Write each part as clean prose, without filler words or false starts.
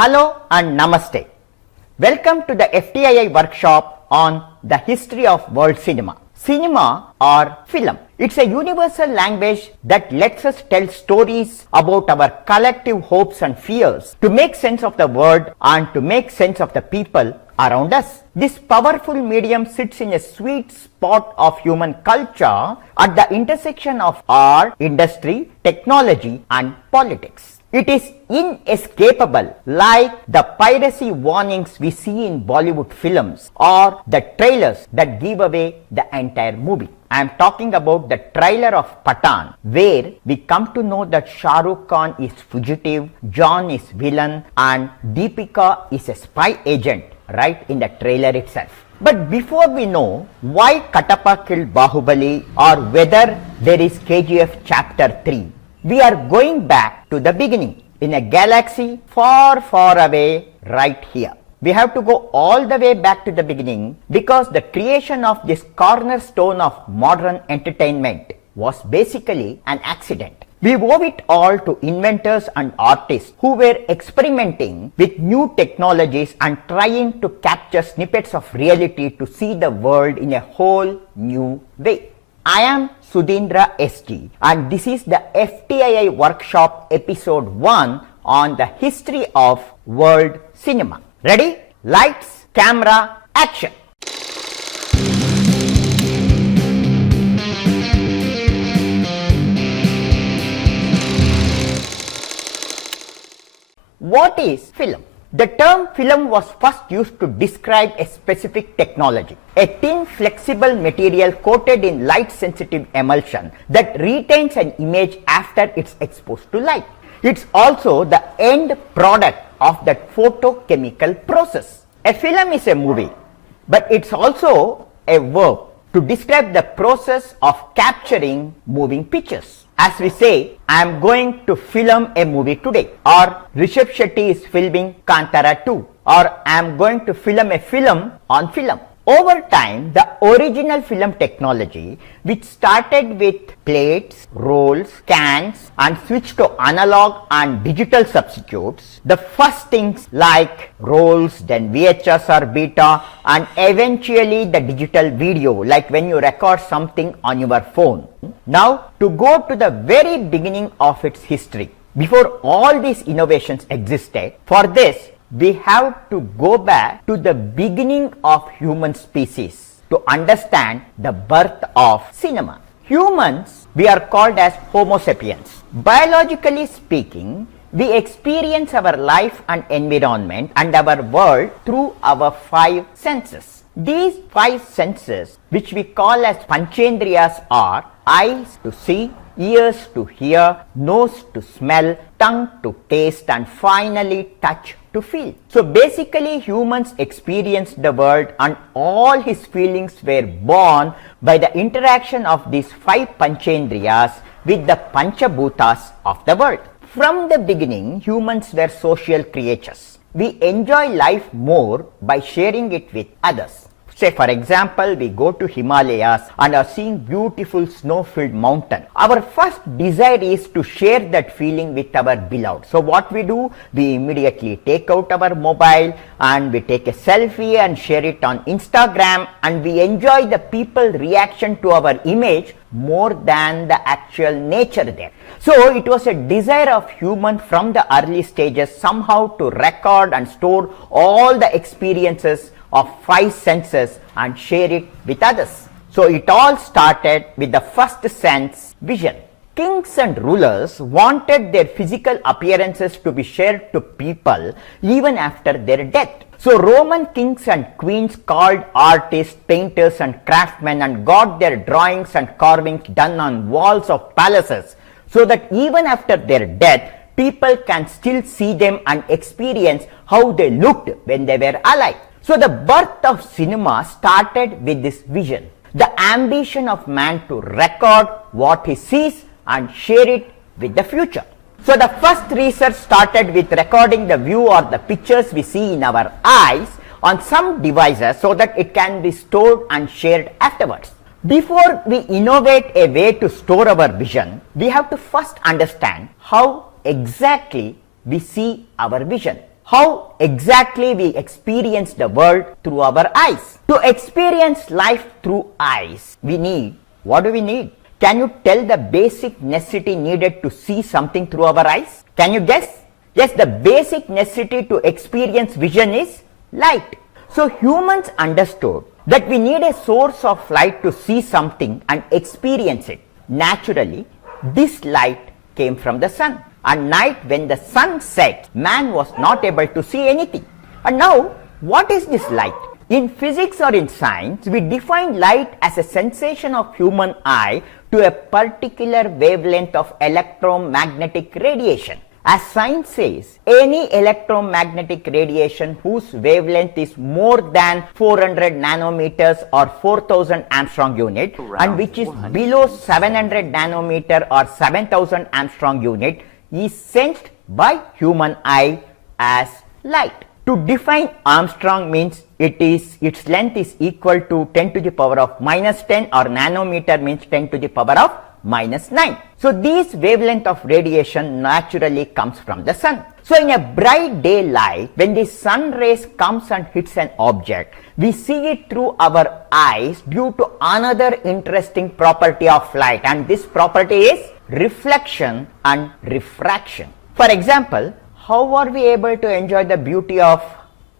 Hello and Namaste. Welcome to the FTII workshop on the history of world cinema. Cinema or film. It's a universal language that lets us tell stories about our collective hopes and fears to make sense of the world and to make sense of the people around us. This powerful medium sits in a sweet spot of human culture at the intersection of art, industry, technology and politics. It is inescapable, like the piracy warnings we see in Bollywood films or the trailers that give away the entire movie. I am talking about the trailer of Pathan, where we come to know that Shah Rukh Khan is fugitive, John is villain and Deepika is a spy agent right in the trailer itself. But before we know why Katappa killed Bahubali or whether there is KGF chapter 3, we are going back to the beginning in a galaxy far, far away right here. We have to go all the way back to the beginning because the creation of this cornerstone of modern entertainment was basically an accident. We owe it all to inventors and artists who were experimenting with new technologies and trying to capture snippets of reality to see the world in a whole new way. I am Sudhindra SG and this is the FTII workshop episode 1 on the history of world cinema. Ready? Lights, camera, action! What is film? The term film was first used to describe a specific technology, a thin flexible material coated in light sensitive emulsion that retains an image after it's exposed to light. It's also the end product of that photochemical process. A film is a movie, but it's also a verb to describe the process of capturing moving pictures. As we say, I am going to film a movie today, or Rishabh Shetty is filming Kantara 2, or I am going to film a film on film. Over time, the original film technology, which started with plates, rolls, cans and switched to analog and digital substitutes, the first things like rolls, then VHS or beta and eventually the digital video, like when you record something on your phone. Now, to go to the very beginning of its history, before all these innovations existed, for this, we have to go back to the beginning of human species to understand the birth of cinema. Humans, we are called as Homo sapiens. Biologically speaking, we experience our life and environment and our world through our 5 senses. These 5 senses, which we call as Panchendriyas, are eyes to see, ears to hear, nose to smell, tongue to taste and finally touch to feel. So basically humans experienced the world and all his feelings were born by the interaction of these 5 Panchendriyas with the Panchabhutas of the world. From the beginning, humans were social creatures. We enjoy life more by sharing it with others. Say for example, we go to Himalayas and are seeing beautiful snow-filled mountain. Our first desire is to share that feeling with our beloved. So what we do? We immediately take out our mobile and we take a selfie and share it on Instagram and we enjoy the people reaction to our image more than the actual nature there. So it was a desire of human from the early stages somehow to record and store all the experiences of 5 senses and share it with others. So it all started with the first sense, vision. Kings and rulers wanted their physical appearances to be shared to people even after their death. So Roman kings and queens called artists, painters and craftsmen and got their drawings and carvings done on walls of palaces so that even after their death, people can still see them and experience how they looked when they were alive. So the birth of cinema started with this vision, the ambition of man to record what he sees and share it with the future. So the first research started with recording the view or the pictures we see in our eyes on some devices so that it can be stored and shared afterwards. Before we innovate a way to store our vision, we have to first understand how exactly we see our vision. how exactly we experience the world through our eyes. To experience life through eyes, what do we need? Can you tell the basic necessity needed to see something through our eyes? Can you guess? Yes, the basic necessity to experience vision is light. So humans understood that we need a source of light to see something and experience it. Naturally, this light came from the sun. At night when the sun set, man was not able to see anything. And now, what is this light? In physics or in science, we define light as a sensation of human eye to a particular wavelength of electromagnetic radiation. As science says, any electromagnetic radiation whose wavelength is more than 400 nanometers or 4000 Armstrong unit and which is below 700 nanometer or 7000 Armstrong unit is sensed by human eye as light. To define Armstrong means its length is equal to 10 to the power of minus 10 or nanometer means 10 to the power of minus 9. So this wavelength of radiation naturally comes from the sun. So in a bright daylight, when the sun rays comes and hits an object, we see it through our eyes due to another interesting property of light, and this property is reflection and refraction. For example, how are we able to enjoy the beauty of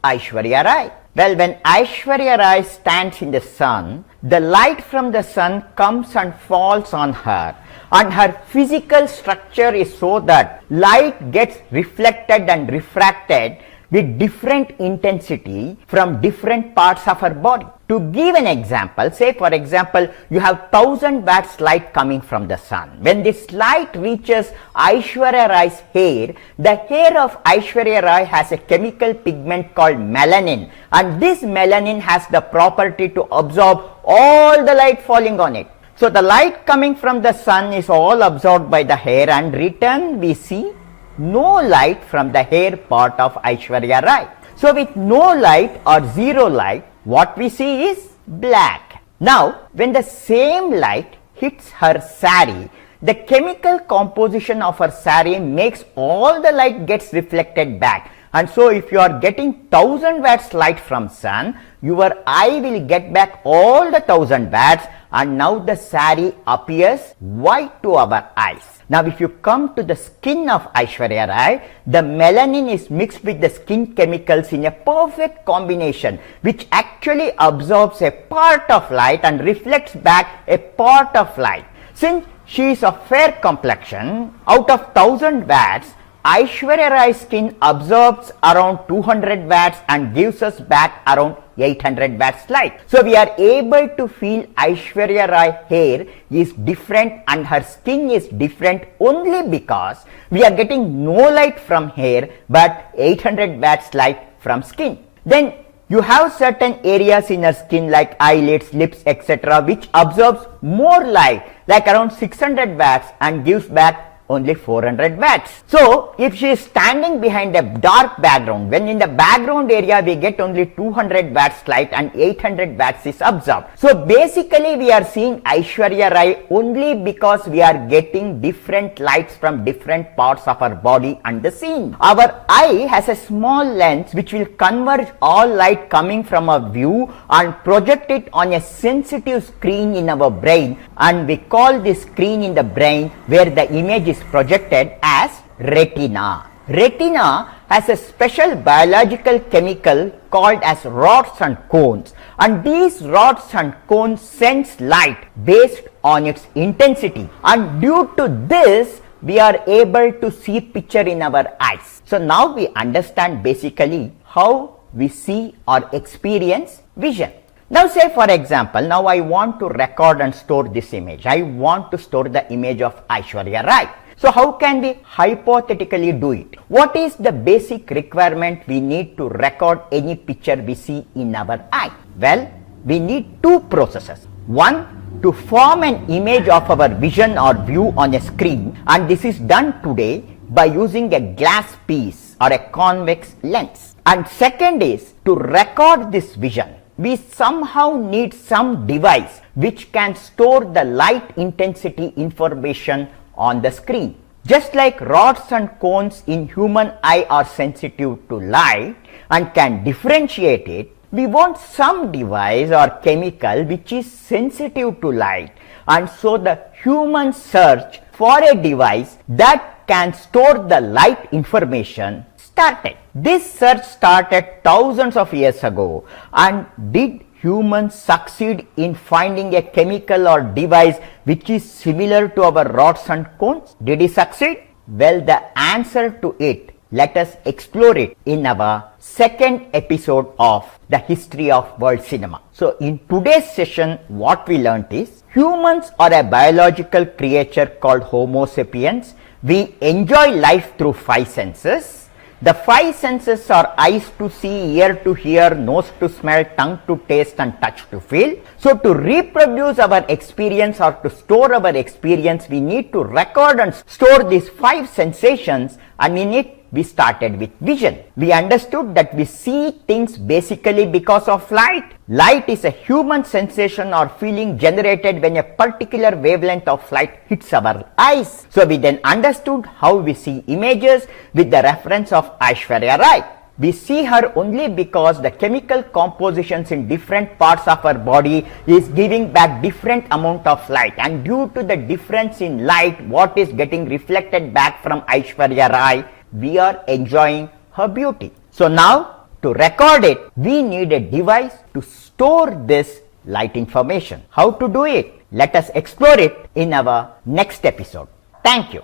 Aishwarya Rai? Well, when Aishwarya Rai stands in the sun, the light from the sun comes and falls on her, and her physical structure is so that light gets reflected and refracted with different intensity from different parts of her body. To give an example, say for example, you have 1000 watts light coming from the sun. When this light reaches Aishwarya Rai's hair, the hair of Aishwarya Rai has a chemical pigment called melanin, and this melanin has the property to absorb all the light falling on it. So the light coming from the sun is all absorbed by the hair, and return we see no light from the hair part of Aishwarya Rai. So with no light or zero light, what we see is black. Now, when the same light hits her sari, the chemical composition of her sari makes all the light gets reflected back. And so if you are getting 1000 watts light from sun, your eye will get back all the 1000 watts, and now the sari appears white to our eyes. Now if you come to the skin of Aishwarya Rai, the melanin is mixed with the skin chemicals in a perfect combination, which actually absorbs a part of light and reflects back a part of light. Since she is of fair complexion, out of 1000 watts, Aishwarya Rai's skin absorbs around 200 watts and gives us back around 800 watts light. So we are able to feel Aishwarya Rai hair is different and her skin is different only because we are getting no light from hair but 800 watts light from skin. Then you have certain areas in her skin like eyelids, lips, etc., which absorbs more light, like around 600 watts and gives back only 400 watts. So if she is standing behind a dark background, when in the background area we get only 200 watts light and 800 watts is absorbed. So basically we are seeing Aishwarya Rai only because we are getting different lights from different parts of our body and the scene. Our eye has a small lens which will converge all light coming from our view and project it on a sensitive screen in our brain, and we call this screen in the brain where the image is projected as retina. Retina has a special biological chemical called as rods and cones, and these rods and cones sense light based on its intensity, and due to this we are able to see picture in our eyes. So now we understand basically how we see or experience vision. Now say for example, now I want to record and store this image. I want to store the image of Aishwarya Rai. So how can we hypothetically do it? What is the basic requirement we need to record any picture we see in our eye? Well, we need two processes. One, to form an image of our vision or view on a screen, and this is done today by using a glass piece or a convex lens. And second is to record this vision. We somehow need some device which can store the light intensity information on the screen. Just like rods and cones in human eye are sensitive to light and can differentiate it, we want some device or chemical which is sensitive to light, and so the human search for a device that can store the light information started. This search started thousands of years ago, and did humans succeed in finding a chemical or device which is similar to our rods and cones? Did he succeed? Well, the answer to it, let us explore it in our second episode of the history of world cinema. So in today's session, what we learnt is humans are a biological creature called Homo sapiens. We enjoy life through 5 senses. The 5 senses are eyes to see, ear to hear, nose to smell, tongue to taste, and touch to feel. So to reproduce our experience or to store our experience, we need to record and store these 5 sensations, and in it we started with vision. We understood that we see things basically because of light. Light is a human sensation or feeling generated when a particular wavelength of light hits our eyes. So we then understood how we see images with the reference of Aishwarya Rai. We see her only because the chemical compositions in different parts of her body is giving back different amount of light, and due to the difference in light what is getting reflected back from Aishwarya Rai, we are enjoying her beauty. So now, to record it, we need a device to store this light information. How to do it? Let us explore it in our next episode. Thank you.